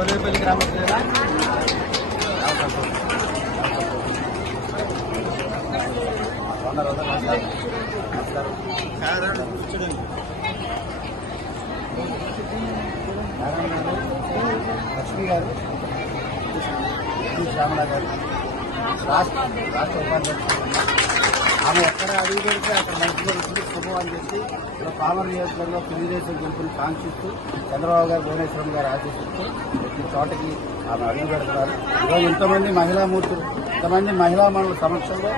గొర్రెపల్లి గ్రామస్తులేనా? లక్ష్మి గారు, శ్యామల గారు, రాష్ట్ర ఉపాధ్యక్షులు. ఆమె ఎక్కడ అడుగు పెడితే అక్కడ మంచిగా ఉంటుంది శుభం అని చెప్పి ఇలా పామర్ నియోజకవర్గంలో తెలుగుదేశం గెలుపుని కాంక్షిస్తూ చంద్రబాబు గారు, భువనేశ్వరం గారు ఆశిస్తూ ప్రతి చోటకి ఆమె అడుగు పెడుతున్నారు. ఈరోజు ఇంతమంది మహిళామూర్తులు, ఇంతమంది మహిళా మనుల సమక్షంలో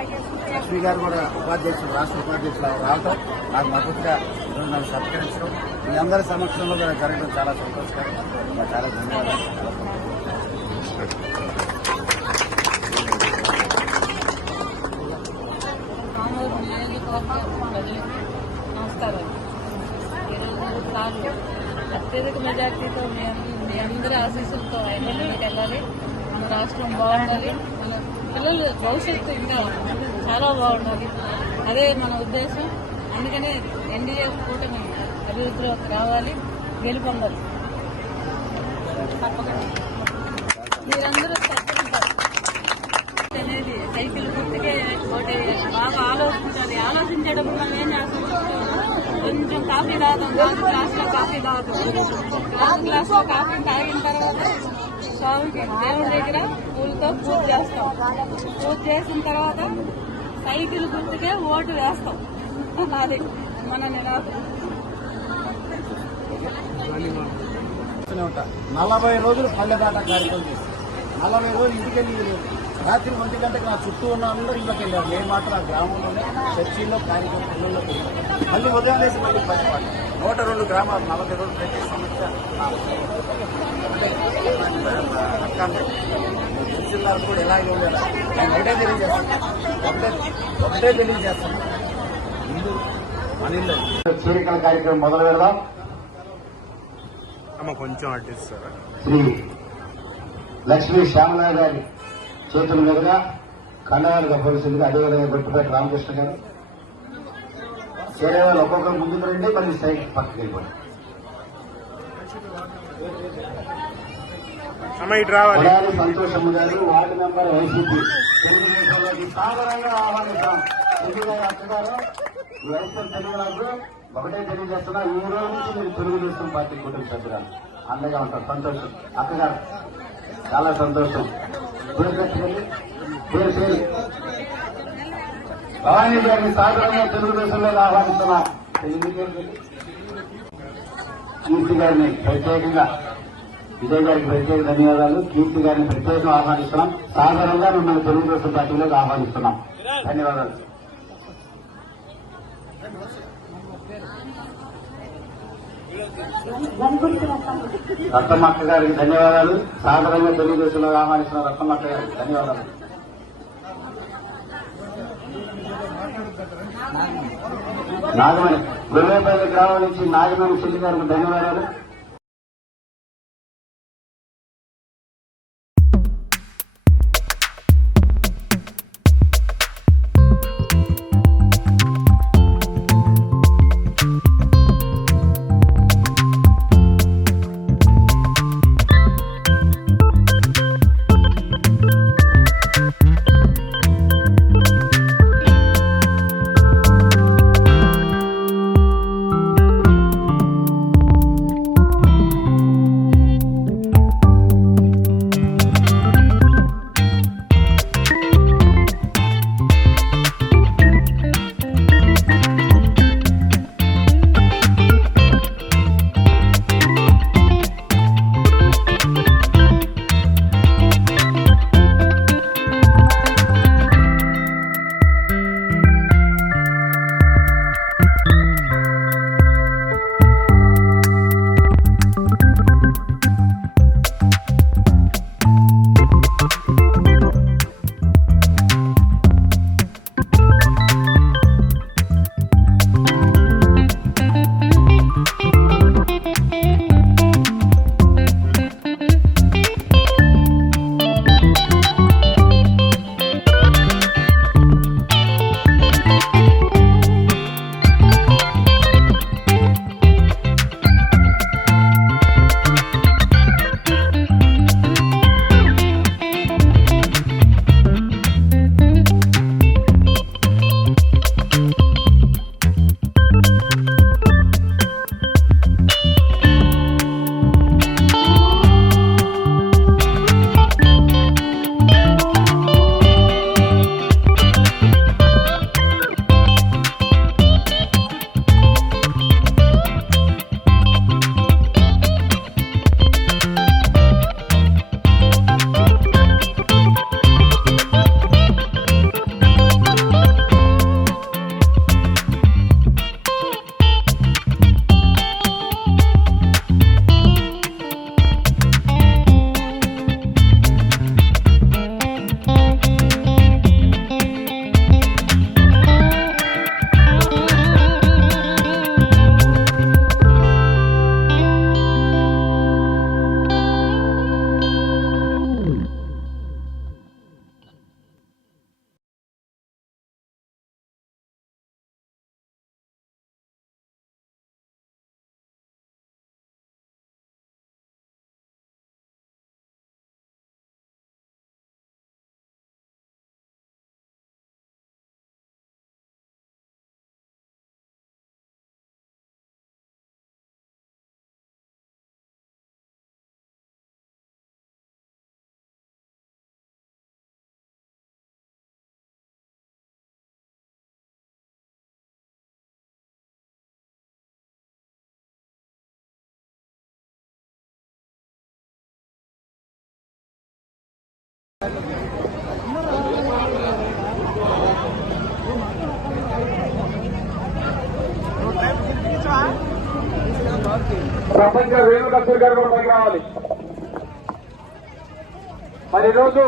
లక్ష్మి గారు కూడా ఉపాధ్యక్షులు, రాష్ట్ర ఉపాధ్యక్షులు రావటం, నాకు మద్దతుగా ఈరోజు నన్ను సత్కరించడం, మీ అందరి సమక్షంలో కూడా జరగడం చాలా సంతోషకరం. చాలా ధన్యవాదాలు. నమస్కారం. ఈరోజు సార్లు అత్యధిక మెజార్టీతో మీ అందరి ఆశీస్సులతో ఎమ్మెల్యేకి వెళ్ళాలి. మన రాష్ట్రం బాగుండాలి, మన పిల్లలు భవిష్యత్తు ఇంకా చాలా బాగుండాలి. అదే మన ఉద్దేశం. అందుకనే ఎన్డీఏ కూటమి అభివృద్ధిలోకి రావాలి, గెలుపొందాలి. తప్పకుండా మీరందరూ అనేది సైకిల్ గుర్తుకే ఓటేయాలి. బాగా ఆలోచించాలి. ఆలోచించేటప్పుడు మనం ఏం చేస్తాం, కొంచెం కాఫీ తాగుతాం, గ్లాసులో కాఫీ తాగుతాం. గ్లాసులో కాఫీ తాగిన తర్వాత స్వామికి దేవుడి దగ్గర పూలతో పూజ చేస్తాం. పూజ చేసిన తర్వాత సైకిల్ గుర్తుకే ఓటు వేస్తాం. అది మన నిరాశ. 40 రోజులు పల్లెదాట కార్యక్రమం చేస్తాం. 40 రోజులు ఇంటికెళ్ళి రాత్రి 1 గంటకు నా చుట్టూ ఉన్న అందరూ ఇంట్లోకి వెళ్ళారు. నేను మాత్రం ఆ గ్రామంలోనే చర్చిల్లో కార్యక్రమం పిల్లల్లోకి వెళ్ళాను. మళ్ళీ ఉదయం వేసి మళ్ళీ 102 గ్రామాలు 40 రోజులు ప్రతి సమస్య జిల్లాలు కూడా ఇలాగే ఉండేలా నేను ఒకటే తెలియజేస్తాను. ఇల్లు మన ఇల్లు చేరికల కార్యక్రమం మొదలు పెడదాం. కొంచెం అడ్డిస్తారా? శ్రీ లక్ష్మీ శ్యామల గారి చేతుల మీదుగా కండగారు గొప్పవలసిందిగా, అదేవిధంగా గొట్టిపేట రామకృష్ణ గారు చేరేవాళ్ళు ఒక్కొక్కరు ముందుకు రండి, మళ్ళీ సైడ్ పక్కకి వెళ్ళిపోండి. సంతోషమ్మ గారు, వార్డు మెంబర్ వైసీపీ, తెలుగుదేశంలోకి సాధారణంగా ఆహ్వానిస్తాం. తెలుగుగారు అక్కగారు వైఎస్ఆర్ తెలుగు నాకు ఒకటే తెలియజేస్తున్నా, ఈ రోజు నుంచి మీరు తెలుగుదేశం పార్టీ కుటుంబ సభ్యురాలు అండగా ఉంటారు. సంతోషం అక్కగారు, చాలా సంతోషం. భవానీ గారిని సాధారణంగా తెలుగుదేశంలో ఆహ్వానిస్తున్నా. కీర్తి గారిని ప్రత్యేకంగా, విజయ్ గారికి ప్రత్యేక ధన్యవాదాలు. కీర్తి గారిని ప్రత్యేకంగా ఆహ్వానిస్తున్నాం. సాధారణంగా మిమ్మల్ని తెలుగుదేశం పార్టీలోకి ఆహ్వానిస్తున్నాం. ధన్యవాదాలు. రత్తమ్మక్క గారికి ధన్యవాదాలు. సాధారణంగా తెలుగుదేశంలో ఆహ్వానిస్తున్న రత్తమ్మక్క గారికి ధన్యవాదాలు. నాగమణి, గురువేపల్లి గ్రామం నుంచి నాగమణి చెల్లి గారికి ధన్యవాదాలు. ప్రపంచ రేణు కస్తూరి గారు కూడా పైకి రావాలి. మరి ఈరోజు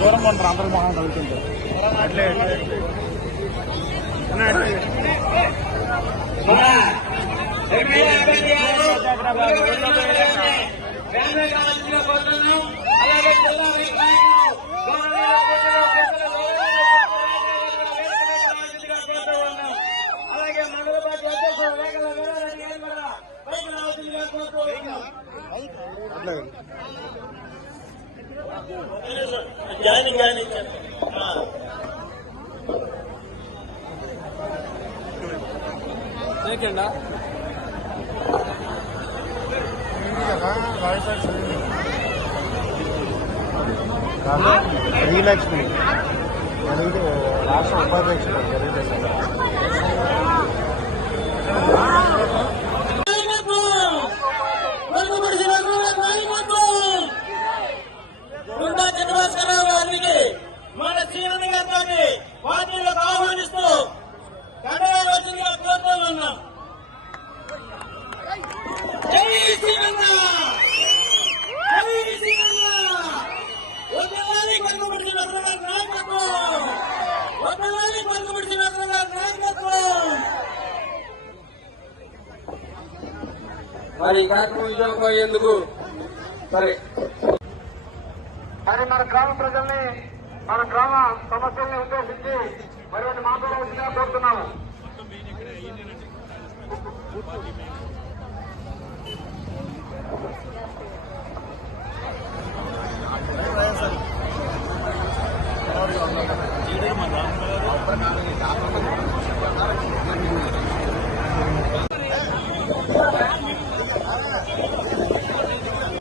దూరం కొంటారు అందరూ మొహం కలుగుతుంటారు. అట్లే శ్రీలక్ష్మి అనేది రాష్ట్ర ఉపాధ్యక్షుడు చంద్రబాబు గారికి మన శ్రీనగర్ గారితో పార్టీలకు ఆహ్వానిస్తూ కండగా కోరుతూ ఉన్నాం. జై శ్రీనగర్, జై శ్రీనగర్. వదలాలి కొనుగోలు నాయకత్వం, వదలాలి కొనుగోలు నాయకత్వం. మరి కార్యక్రమం విజయపోయేందుకు సరే మరి మన గ్రామ ప్రజల్ని, మన గ్రామ సమస్యల్ని ఉద్దేశించి మరి మాట్లాడవలసిందిగా కోరుతున్నాము. మన